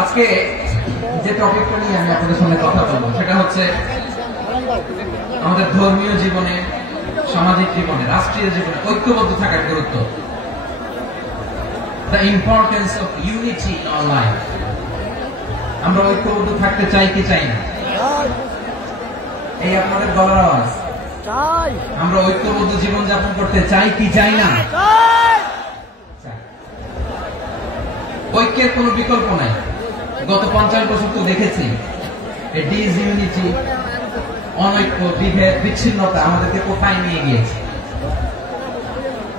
আজকে যে টপিকটা নিয়ে আমি আপনাদের সামনে কথা বলবো সেটা হচ্ছে আমাদের ধর্মীয় জীবনে, সামাজিক জীবনে, রাষ্ট্রীয় জীবনে ঐক্যবদ্ধ থাকার গুরুত্ব। The importance of unity in our life. আমরা ঐক্যবদ্ধ থাকতে চাই কি চাই না? এই আপনাদের গলার আওয়াজ। চাই। আমরা ঐক্যবদ্ধ জীবন যাপন করতে চাই কি চাই না? চাই। ঐক্যের কোনো বিকল্প নাই। গত 50 বছর তো দেখেছি ডিসইউনিটি, অনৈক্য, বিভেদ, বিচ্ছিন্নতা আমাদেরকে কোথায় নিয়ে গিয়েছে।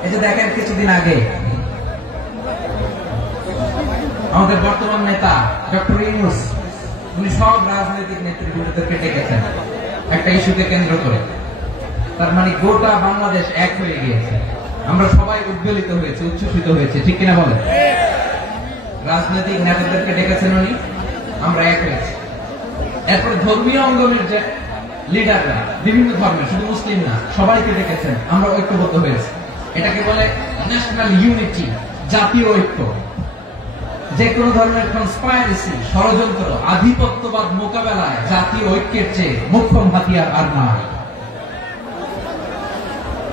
এই যে দেখেন কিছুদিন আগে আমাদের বর্তমান নেতা ডক্টর ইউনূস, উনি সব রাজনৈতিক নেতৃবৃন্দদেরকে ডেকেছেন একটা ইস্যুকে কেন্দ্র করে। তার মানে গোটা বাংলাদেশ এক হয়ে গিয়েছে। আমরা সবাই উদ্বেলিত হয়েছে, উচ্ছ্বসিত হয়েছে, ঠিক কিনা বলেন? রাজনৈতিক নেতাদেরকে ডেকেছেন উনি, আমরা এক হয়েছি। এরপরে ধর্মীয় অঙ্গনের যে লিডাররা, বিভিন্ন ধর্মের, শুধু মুসলিম না, সবাইকে ডেকেছেন, আমরা ঐক্যবদ্ধ হয়েছি। এটাকে বলে ন্যাশনাল ইউনিটি, জাতীয় ঐক্য। যে কোনো ধরনের কনস্পাইরেসি, ষড়যন্ত্র, আধিপত্যবাদ মোকাবেলায় জাতীয় ঐক্যের চেয়ে মোক্ষম হাতিয়ার আর নাই।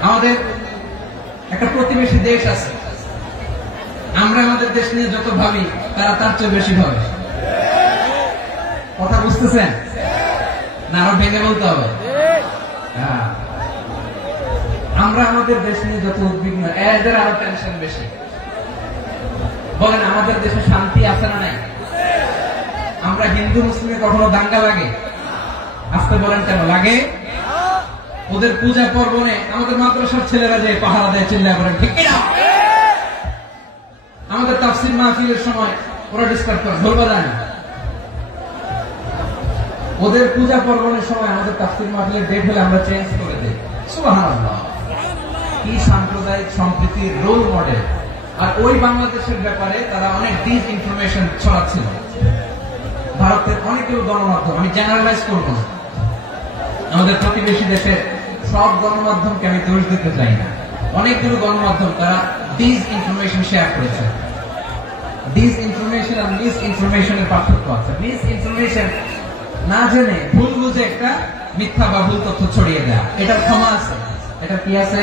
আমাদের একটা প্রতিবেশী দেশ আছে, আমরা আমাদের দেশ নিয়ে যত ভাবি তারা তার চেয়ে বেশি ভাবে। কথা বুঝতেছেন না? আরো ভেঙে বলতে হবে। আমরা আমাদের দেশ নিয়ে যত উদ্বিগ্ন, এদের আরো টেনশন বেশি। বলেন, আমাদের দেশে শান্তি আছে না নাই? আমরা হিন্দু মুসলিমে কখনো দাঙ্গা লাগে? আসতে বলেন কেন লাগে? ওদের পূজা পর্বণে আমাদের মাদ্রাসার ছেলেরা যে পাহারা দেয়, চিল্লা করেন, ঠিক কিনা? আমাদের তাফসীর মাহফিলের সময় ওরা ডিস্টার্ব করে, ঢোল বাজায় না। ওদের পূজা পর্বণের সময় আমাদের তাফসীর মাহফিলের ডেট হলে আমরা চেঞ্জ করে দিই। সুবহানাল্লাহ, কি সাম্প্রদায়িক সম্প্রীতির রোল মডেল। আর ওই বাংলাদেশের ব্যাপারে তারা অনেক ডিস ইনফরমেশন ছড়াচ্ছিল। ভারতের অনেকগুলো গণমাধ্যম, আমি জেনারেলাইজ করব না, আমাদের প্রতিবেশী দেশের সব গণমাধ্যমকে আমি দোষ দিতে চাই না, অনেকগুলো গণমাধ্যম তারা ডিস ইনফরমেশন শেয়ার করেছে। ডিস ইনফরমেশন আর মিস ইনফরমেশনের পার্থক্য আছে। মিস ইনফরমেশন না জেনে ভুল বুঝে একটা মিথ্যা বা ভুল তথ্য ছড়িয়ে দেয়া, এটার ক্ষমা আছে, এটা কি আছে।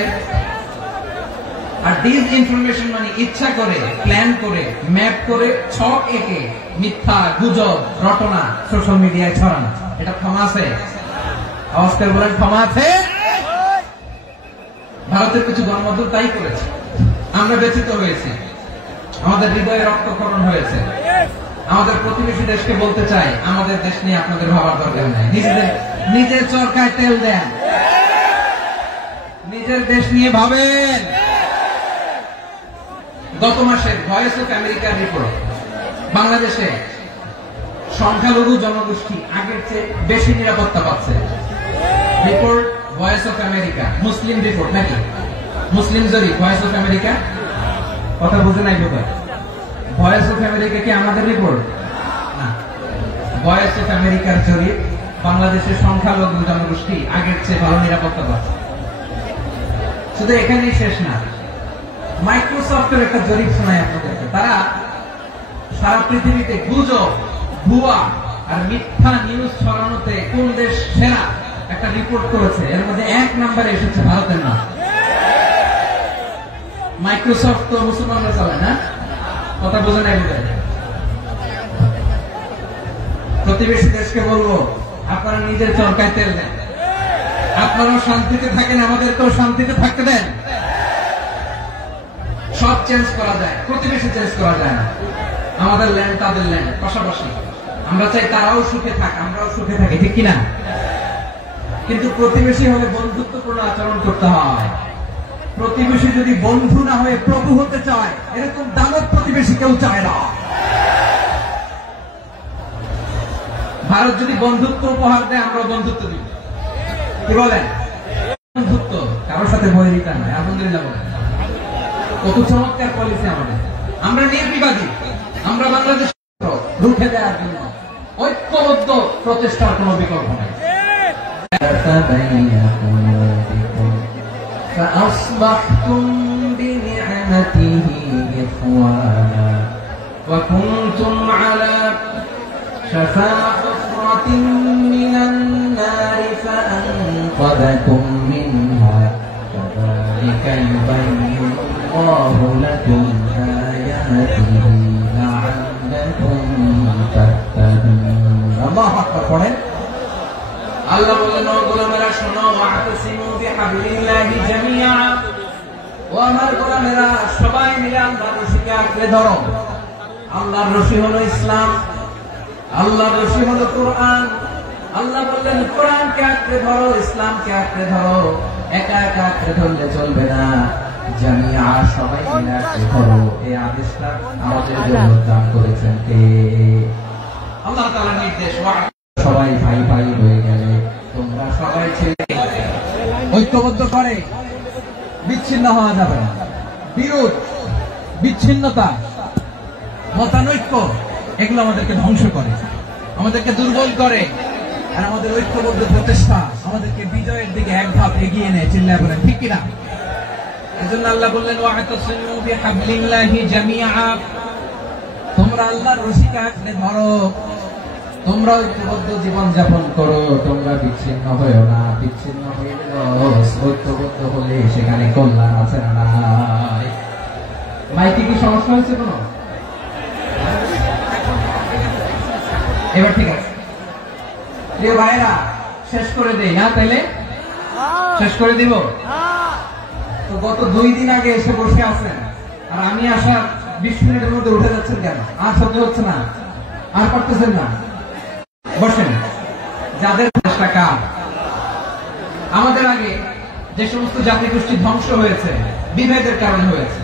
আর ডিস ইনফরমেশন মানে ইচ্ছা করে, প্ল্যান করে, ম্যাপ করে, ছক এঁকে মিথ্যা, গুজব, রটনা সোশ্যাল মিডিয়ায় ছড়ানো, এটা ক্ষমা আছে? আওয়াজ করে বলেন, ক্ষমা আছে? ভারতের কিছু গণমাধ্যম তাই করেছে। আমরা ব্যথিত হয়েছি, আমাদের হৃদয়ে রক্তক্ষরণ হয়েছে। আমাদের প্রতিবেশী দেশকে বলতে চাই, আমাদের দেশ নিয়ে আপনাদের ভাবার দরকার নাই। নিজের চরকায় তেল দেন, নিজের দেশ নিয়ে ভাবেন। গত মাসে ভয়েস অফ আমেরিকার রিপোর্ট, বাংলাদেশে সংখ্যালঘু জনগোষ্ঠী আগের চেয়ে বেশি নিরাপত্তা পাচ্ছে। Report voice of America, Muslim report নাকি? মুসলিম জরিপ, ভয়েস অফ আমেরিকা। কথা বুঝে নাই বোধ হয়। ভয়েস অফ আমেরিকা কি আমাদের রিপোর্ট না? ভয়েস অফ আমেরিকার জরিপ, বাংলাদেশের সংখ্যালঘু জনগোষ্ঠী আগের চেয়ে ভালো নিরাপত্তা পাচ্ছে। শুধু এখানেই শেষ না, মাইক্রোসফটের একটা জরিপ শোনায় আপনাদেরকে। তারা সারা পৃথিবীতে গুজব, ভুয়া আর মিথ্যা নিউজ ছড়ানোতে কোন দেশ সেরা একটা রিপোর্ট করেছে। এর মধ্যে 1 নম্বরে এসেছে ভারতের নাম। মাইক্রোসফট তো মুসলমানরা চালায় না? কথা বোঝে নাই বোধ হয়। প্রতিবেশী দেশকে বলবো, আপনারা নিজের চরকায় তেল দেন, আপনারাও শান্তিতে থাকেন, আমাদেরকেও শান্তিতে থাকতে দেন। সব চেঞ্জ করা যায়, প্রতিবেশী চেঞ্জ করা যায় না। আমাদের ল্যান্ড তাদের ল্যান্ড, পাশাপাশি। আমরা চাই তারাও সুখে থাক, আমরাও সুখে থাকি, ঠিক কিনা? কিন্তু প্রতিবেশী হলে বন্ধুত্বপূর্ণ আচরণ করতে হয়। প্রতিবেশী যদি বন্ধু না হয়ে প্রভু হতে চায়, এরকম দানব প্রতিবেশী কেউ চায় না। ভারত যদি বন্ধুত্ব উপহার দেয়, আমরা বন্ধুত্ব দিব। কি বলেন? বন্ধুত্ব, কারোর সাথে বৈরিতা নয়। আলহামদুলিল্লাহ বলেন, কত চমৎকার পলিসি আমাদের। আমরা নির্বিবাদী, আমরা বাংলাদেশ রুখে দেওয়ার জন্য ঐক্যবদ্ধ প্রচেষ্টার কোন বিকল্প নেই। فأصبحتم بنعمته إخوانا وكنتم على شفا حفرة من النار فأنقذكم منها كذلك يبين الله لكم آياته لعلكم تهتدون الله أكبر পড়েন আল্লাহ বলেন ও গোলামেরা শোনো ওয়াতাসিমু বিহাবলিল্লাহি জামিআ ও আমার গোলামেরা সবাই মিলে আল্লাহর রশিকে আঁকড়ে ধরো আল্লাহর রশি হলো ইসলাম আল্লাহর রশি হলো কোরআন আল্লাহ বললেন কোরআনকে আঁকড়ে ধরো ইসলামকে আঁকড়ে ধরো একা একা আঁকড়ে ধরলে চলবে না জামিআ সবাই মিলে আঁকড়ে ধরো এই আদেশটা আমাদের জন্য দান করেছেন কে আল্লাহ তাআলার নির্দেশ সবাই ভাই ভাই হয়ে গেলে তোমরা সবাই ছেলে ঐক্যবদ্ধ করে বিচ্ছিন্ন হওয়া যাবে না বিরোধ বিচ্ছিন্নতা মতানৈক্য এগুলো আমাদেরকে ধ্বংস করে আমাদেরকে দুর্বল করে আর আমাদের ঐক্যবদ্ধ প্রচেষ্টা আমাদেরকে বিজয়ের দিকে এক ধাপ এগিয়ে নেয় চিল্লায় বলেন ঠিক কিনা এজন্য আল্লাহ বললেন ওয়াতাসিমু বিহাবলিল্লাহি জামিআ তোমরা আল্লাহর রশিকে আঁকড়ে ধরো তোমরা ঐক্যবদ্ধ জীবন যাপন করো তোমরা বিচ্ছিন্ন হয়েও না বিচ্ছিন্ন হয়ে ঐক্যবদ্ধ হলে সেখানে কল্যাণ আছে না নাই মাইকে কি সমস্যা হয়েছে কোনো এবার ঠিক আছে প্রিয় ভাইরা শেষ করে দেই না তাইলে শেষ করে দিব তো গত 2 দিন আগে এসে বসে আছেন আর আমি আসার 20 মিনিটের মধ্যে উঠে যাচ্ছেন কেন আর সহ্য হচ্ছে না আর পারতেছেন না বসেন যাদের টাকা আমাদের আগে যে সমস্ত জাতি গোষ্ঠী ধ্বংস হয়েছে বিভেদের কারণে হয়েছে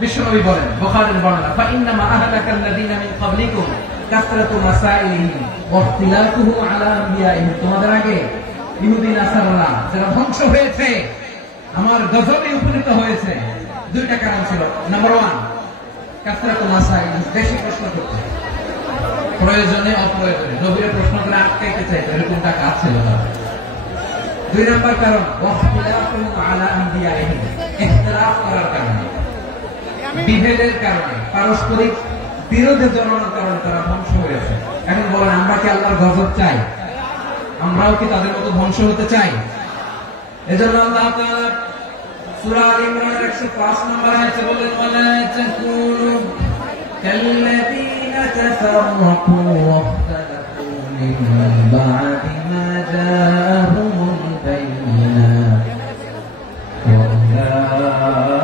বিশ্বনবী বলেন বুখারীর বর্ণনা ফাইন্নামা আহলাকাল্লাযীনা মিন ক্বাবলিকুম কাসরাতু মাসাইলিহিম ওয়া ইখতিলাফুহুম আলা আনবিয়াইহিম তোমাদের আগে ইহুদি নাসারারা যারা ধ্বংস হয়েছে আমার গজবে উপনীত হয়েছে 2টা কারণ ছিল নাম্বার 1 কাসরাতু মাসাইলিহিম বেশি প্রশ্ন করতে প্রয়োজনে অপ্রয়োজনে নবীর প্রশ্ন করে আটকাইতে চাইতো এরকমটা কাজ ছিল না 2 নম্বর কারণ ওয়াখতিলাফুহুম আলা আনবিয়াইহিম ইখতিলাফ করার কারণে বিভেদের কারণে পারস্পরিক বিরোধের জন্মানোর কারণে তারা ধ্বংস হয়েছে এখন বলেন আমরা কি আল্লাহর গজব চাই আমরাও কি তাদের মতো ধ্বংস হতে চাই এজন্য আল্লাহ তাআলা সূরা আল ইমরানের 105 নম্বর আয়াতে বলেন ওয়ালা তাকুনু কাল্লাযীনা তাফাররাকু ওয়াখতালাফু মিন বা'দি মা জাআহুমুল বায়িনাত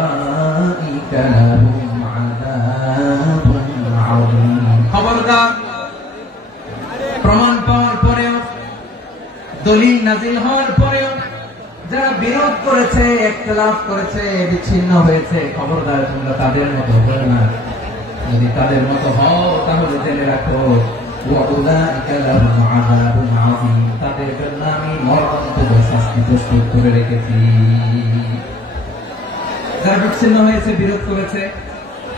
উলাইকা লাহুম আযাবুন আযীম খবরদার প্রমাণ পাওয়ার পরেও দলিল নাজিল হওয়ার পরেও যারা বিরোধ করেছে ইখতিলাফ করেছে বিচ্ছিন্ন হয়েছে খবরদার তোমরা তাদের মতো হবে না যদি তাদের মতো হও তাহলে জেনে রাখো ওয়াউলাইকা লাহুম আযাবুন আযীম তাদের জন্য আমি মরণান্তর শাস্তি প্রস্তুত করে রেখেছি যারা বিচ্ছিন্ন হয়েছে বিরোধ করেছে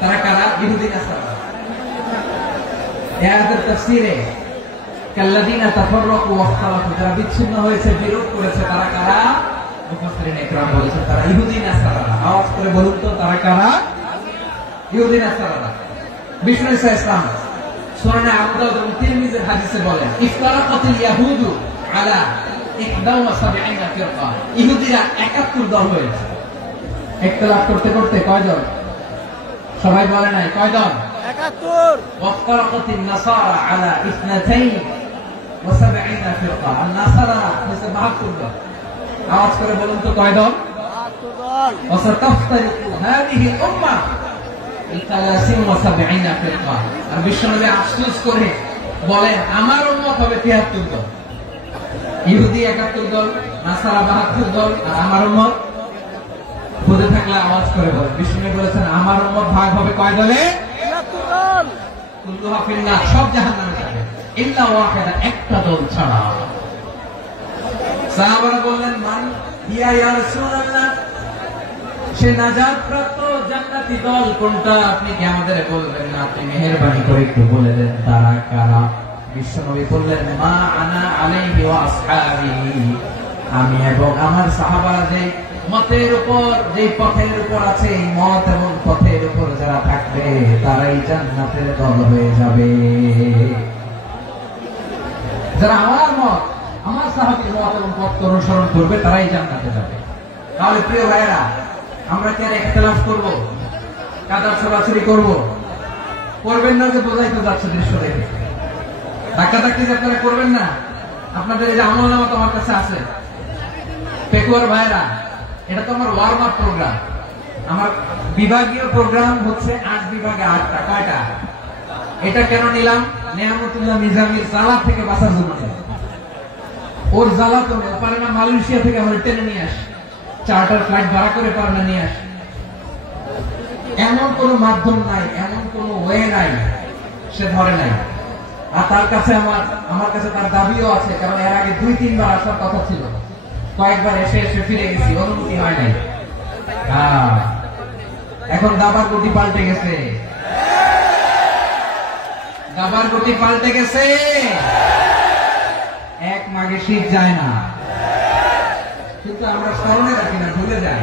তারা কারা ইহুদি নাসারা এই আয়াতের তাফসীরে কাল্লাযীনা তাফাররাকু ওয়াখতালাফু যারা বিচ্ছিন্ন হয়েছে বিরোধ করেছে তারা কারা মুফাসসিরিন ইকরাম বলেছেন তারা ইহুদি নাসারা আওয়াজ করে বলুন তো তারা কারা ইহুদি নাসারা বিষ্ণু ইসলাম সুনান আবু দাউদ এবং তিরমিজির হাদিসে বলেন ইফতারাকাতিল ইয়াহুদু আলা 71 ফিরকা ইহুদিরা 71 দল হয়েছে ইখতিলাফ করতে করতে কয়জন সবাই বলে নাই কয়জন 71 ওয়াফতারাকাতিন নাসারা আলা 72 ফিরকা আর নাসারা হচ্ছে 72 দল আওয়াজ করে বলুন তো কয় দল 72 দল ওয়াসাতাফতারিকু হাদিহি উম্মাহ 73 ফিরকা আর বিশ্বনবী আফসোস করে বলেন আমার উম্মত হবে 73 দল ইহুদি 71 দল নাসারা 72 দল আর আমার উম্মত বুঝে থাকলে আওয়াজ করে বলেন বিশ্বনবী বলেছেন আমার উম্মত ভাগ হবে কয় দলে 73 দল কুল্লুহা ফিন্নার সব জাহান্নামে যাবে ইল্লা ওয়াহিদা একটা দল ছাড়া সাহাবারা বললেন মান ইয়া রাসূলুল্লাহ সে নাজাত প্রাপ্ত জান্নাতি দল কোনটা আপনি কি আমাদের বলবেন না আপনি মেহেরবানি করে একটু বলে দেন তারা কারা বিশ্বনবী বললেন মা আনা আলাইহি ওয়া আসহাবি আমি এবং আমার সাহাবারা যে মতের উপর, যে পথের উপর আছে, এই মত এবং পথের উপর যারা থাকবে তারাই জান্নাতের দল হয়ে যাবে। যারা আমার মত, আমার সাহাবীর মত এবং পথ অনুসরণ করবে তারাই জান্নাতে যাবে। তাহলে প্রিয় ভাইরা, আমরা কি আর ইখতিলাফ করব, কাদা ছড়াছড়ি করব? করবেন না, যে বোঝাই তো যাচ্ছে দৃশ্য দেখে। ধাক্কাধাক্কি যে আপনারা করবেন না। আপনাদের এই যে আমলনামা আমার কাছে আছে, পেকুয়ার ভাইরা, এটা তো আমার ওয়ার্ম আপ প্রোগ্রাম। আমার বিভাগীয় প্রোগ্রাম হচ্ছে 8 বিভাগে 8টা। কয়টা? এটা কেন নিলাম? নেয়ামতুল্লাহ নিজামীর জ্বালা থেকে বাঁচার জন্য। ওর জ্বালা তো পারে না, মালয়েশিয়া থেকে আমরা টেনে নিয়ে আসি, চার্টার ফ্লাইট ভাড়া করে পারে না নিয়ে আসি। এমন কোন মাধ্যম নাই, এমন কোন ওয়ে নাই, সে ধরে নাই। আর তার কাছে আমার কাছে তার দাবিও আছে, কারণ এর আগে 2-3 বার আসার কথা ছিল, কয়েকবার এসে ফিরে গেছি, অনুমতি হয় নাই। এখন দাবার গতি পাল্টে গেছে, দাবার গতি পাল্টে গেছে। এক মাঘে শীত যায় না, কিন্তু আমরা স্মরণে রাখি না, ভুলে যাই।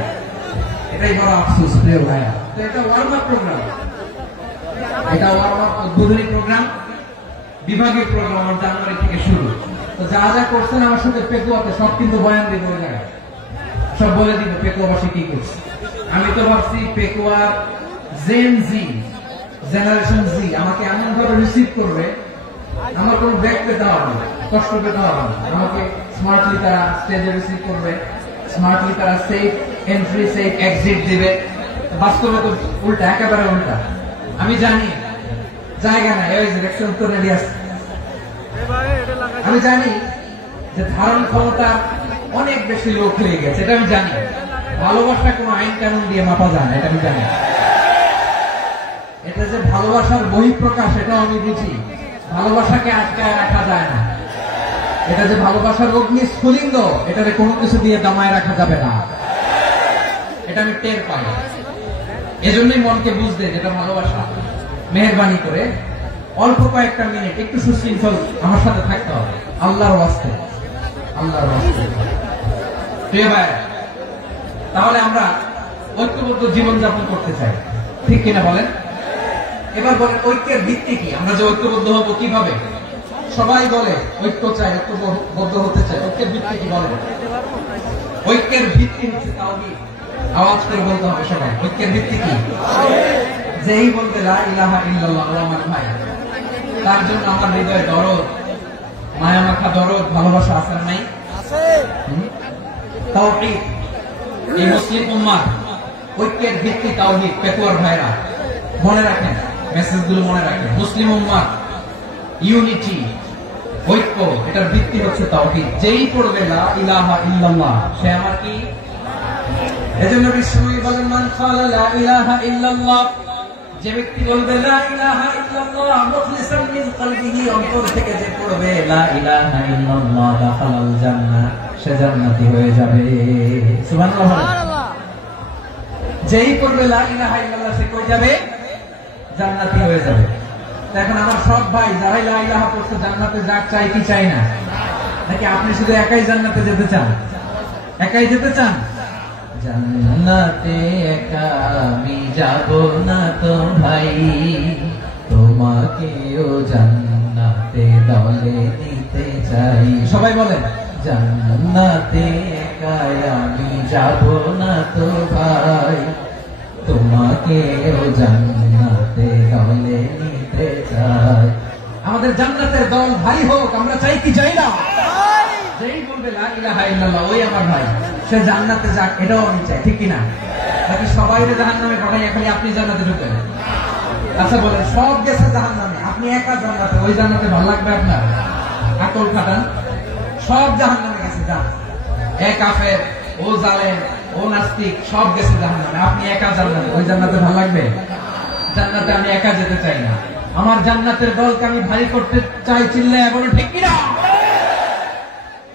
এটাই বড় আফসোস প্রিয় ভাইয়া। তো এটা ওয়ার্ম আপ প্রোগ্রাম, এটা ওয়ার্ম আপ উদ্বোধনী প্রোগ্রাম, বিভাগীয় প্রোগ্রাম আমার জানুয়ারি থেকে শুরু। তো যা যা করছেন আমার সাথে পেকুয়াতে সব কিন্তু বয়ান দিব, ওই জায়গায় সব বলে দিব পেকুয়াবাসী কি করছে। আমি তো ভাবছি পেকুয়ার জেন জি, জেনারেশন জি আমাকে এমন ভাবে রিসিভ করবে, আমার কোনো ব্যাক পেতে হবে না, কষ্ট পেতে হবে না। আমাকে স্মার্টলি তারা স্টেজে রিসিভ করবে, স্মার্টলি তারা সেফ এন্ট্রি সেফ এক্সিট দিবে। বাস্তবে তো উল্টা, একেবারে উল্টা। আমি জানি জায়গা নাই, ওই যে ইলেকশন তো রেডি আছে। আমি জানি যে ধারণ ক্ষমতা অনেক বেশি লোক হয়ে গেছে, এটা আমি জানি। ভালোবাসা কোনো আইন কানুন দিয়ে মাপা যায় না, এটা আমি জানি। এটা যে ভালোবাসার বহিঃপ্রকাশ, এটাও আমি বুঝি। ভালোবাসাকে আটকায় রাখা যায় না। এটা যে ভালোবাসার অগ্নি স্ফুলিঙ্গ, এটাকে কোনো কিছু দিয়ে দামায় রাখা যাবে না, এটা আমি টের পাই। এজন্যই মনকে বুঝতে যেটা ভালোবাসা। মেহেরবানি করে অল্প কয়েকটা মিনিট একটু সুশৃঙ্খল আমার সাথে থাকতে হবে, আল্লাহর ওয়াস্তে, আল্লাহর ওয়াস্তে। প্রিয় ভাই, তাহলে আমরা ঐক্যবদ্ধ জীবনযাপন করতে চাই, ঠিক কিনা বলেন? এবার বলেন ঐক্যের ভিত্তি কি? আমরা যে ঐক্যবদ্ধ হবো কিভাবে? সবাই বলে ঐক্য চাই, ঐক্যবদ্ধ হতে চাই। ঐক্যের ভিত্তি কি বলেন? ঐক্যের ভিত্তি হচ্ছে তাওহীদ। আওয়াজ করে বলতে হবে সবাই, ঐক্যের ভিত্তি কি? যেই বলবে লা ইলাহা ইল্লাল্লাহ, ও আমার ভাই, তার জন্য আমার হৃদয়ে দরদ, মায়া মাখা দরদ, ভালোবাসা আছে না নাই? আছে। তাওহীদ, এই মুসলিম উম্মাহ ঐক্যের ভিত্তি তাওহীদ। পেকুয়ার ভাইরা মনে রাখেন, মেসেজগুলো মনে রাখেন। মুসলিম উম্মাহ ইউনিটি, ঐক্য, এটার ভিত্তি হচ্ছে তাওহীদ। যেই পড়বে লা ইলাহা ইল্লাল্লাহ, সে আমার কি? এজন্য বিশ্বনবী বলেন, মান ক্বালা লা ইলাহা ইল্লাল্লাহ, যে ব্যক্তি বলবে লা ইলাহা ইল্লাল্লাহ মুখলিসান মিন কলবিহি, অন্তর থেকে যে পড়বে লা ইলাহা ইল্লাল্লাহ, দাখালাল জান্নাহ, সে জান্নাতি হয়ে যাবে। সুবহানাল্লাহ। যেই পড়বে লা ইলাহা ইল্লাল্লাহ, সে কই যাবে? জান্নাতি হয়ে যাবে। এখন আমার সব ভাই যারাই লা ইলাহা পড়ছে জান্নাতে যাক, চাই কি চাই না? নাকি আপনি শুধু একাই জান্নাতে যেতে চান? একাই যেতে চান? জান্নাতে একা আমি যাব না তো ভাই, তোমাকেও জান্নাতে দলে নিতে চাই। সবাই বলেন, জান্নাতে একা আমি যাব না তো ভাই, তোমাকেও জান্নাতে দলে নিতে চাই। আমাদের জান্নাতের দল ভাই হোক, আমরা চাই কি চাই না? যেই বলবে লা ইলাহা ইল্লাল্লাহ, ওই আমার ভাই, সে জান্নাতে যাক, এটাও আমি চাই, ঠিক কিনা? নাকি সবাই জাহান্নামে পাঠাই, খালি আপনি জান্নাতে ঢুকেন? আচ্ছা বলেন, সব গেছে জাহান্নামে, আপনি একা জান্নাতে, ওই জান্নাতে ভালো লাগবে আপনার? আকল খাটান। সব জাহান্নামে গেছে, যান। এ কাফের, ও জালেম, ও নাস্তিক, সব গেছে জাহান্নামে, আপনি একা জান্নাতে, ওই জান্নাতে ভালো লাগবে? জান্নাতে আমি একা যেতে চাই না, আমার জান্নাতের দলকে আমি ভারী করতে চাই। চিল্লে বলুন ঠিক কিনা?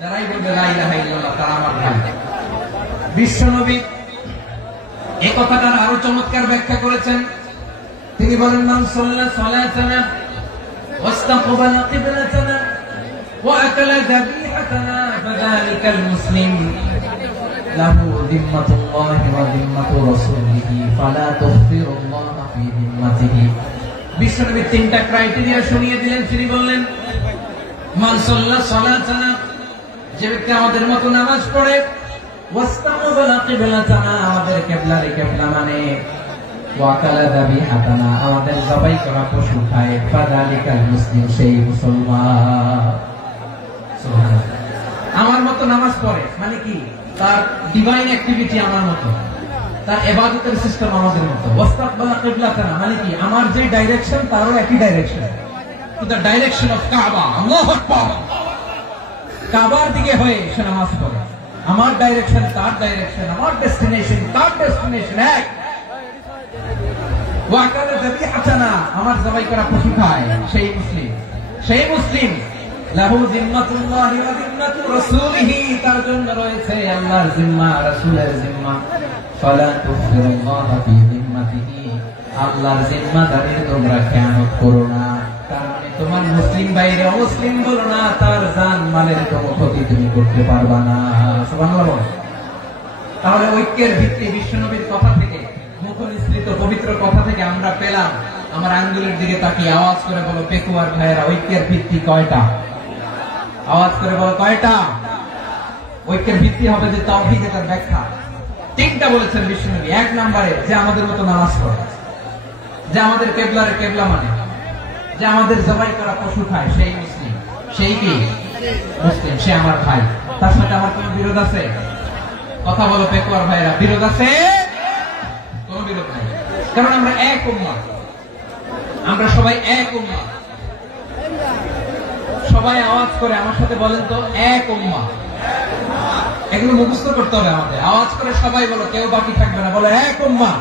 যারাই বলবে লা ইলাহা ইল্লাল্লাহ, তারা আমার ভাই। বিশ্বনবী এই কথাটার আরো চমৎকার ব্যাখ্যা করেছেন। তিনি বলেন, মান সাল্লা সালাতানা ওয়াস্তাকবালা কিবলাতানা ওয়া আকালা যাবিহাতানা ফাযালিকাল মুসলিম। লাহু যিম্মাতুল্লাহি ওয়া যিম্মাতু রাসূলিহি ফালা তুখফিরুল্লাহা ফি যিম্মাতিহি। বিশ্বনবী তিনটা ক্রাইটেরিয়া শুনিয়ে দিলেন। তিনি বললেন, মান সাল্লা সালাতানা, যে ব্যক্তি আমাদের মতো নামাজ পড়ে, ওয়াস্তাকবালা কিবলাতানা, আমাদের কিবলারে কিবলা মানে, ওয়াকালা যাবিহাতানা, আমাদের জবাই করা পশু খায়, ফাযালিকাল মুসলিম, সেই মুসলমান। সুবহানাল্লাহ। আমার মতো নামাজ পড়ে মানে কি? তার ডিভাইন অ্যাক্টিভিটি আমার মতো, তার ইবাদতের সিস্টেম আমাদের মতো। ওয়াস্তাকবালা কিবলাতানা মানে কি? আমার যে ডাইরেকশন তারও একই direction, to the direction of কাবা। আল্লাহু আকবার। কাবার দিকে হয়ে সে নামাজ পড়ে। আমার ডাইরেকশন তার ডাইরেকশন, আমার ডেস্টিনেশন তার ডেস্টিনেশন এক। ওয়াকালা যাবিহাতানা, আমার জবাই করা পশু খায়, সেই মুসলিম। সেই মুসলিম। লাহু যিম্মাতুল্লাহি ওয়া যিম্মাতু রাসূলিহি, তার জন্য রয়েছে আল্লাহর জিম্মা, রাসূলের জিম্মা। ফালা তুখফিরুল্লাহা ফি যিম্মাতিহি, আল্লাহর জিম্মাদারির তোমরা খেয়ানত করো না। তার মানে তোমার মুসলিম বাইরে অমুসলিম বলো না, তার জান মালের কোনো ক্ষতি তুমি করতে পারবা না। সুবহানাল্লাহ। তাহলে ঐক্যের ভিত্তি বিশ্বনবীর কথা থেকে, মুখনিসৃত পবিত্র কথা থেকে আমরা পেলাম। আমার আঙ্গুলের দিকে তাকিয়ে আওয়াজ করে বলো পেকুয়ার ভাইয়েরা, ঐক্যের ভিত্তি কয়টা? আওয়াজ করে বলো কয়টা? ঐক্যের ভিত্তি হবে যে তাওহীদ, এটার ব্যাখ্যা তিনটা বলেছেন বিশ্বনবী। এক নম্বরে, যে আমাদের মতো নামাজ পড়ে, যে আমাদের কিবলারে কিবলা মানে, যে আমাদের জবাই করা পশু খায়, সেই মুসলিম। সেই কি? মুসলিম। সে আমার ভাই। তার সাথে আমার কোনো বিরোধ আছে? কথা বলো পেকুয়ার ভাইয়েরা, বিরোধ আছে? কোনো বিরোধ নাই, কারণ আমরা এক উম্মাহ, আমরা সবাই এক উম্মাহ। সবাই আওয়াজ করে আমার সাথে বলেন তো, এক উম্মাহ। এগুলো মুখস্থ করতে হবে আমাদের। আওয়াজ করে সবাই বলো, কেউ বাকি থাকবে না, বলো এক উম্মাহ।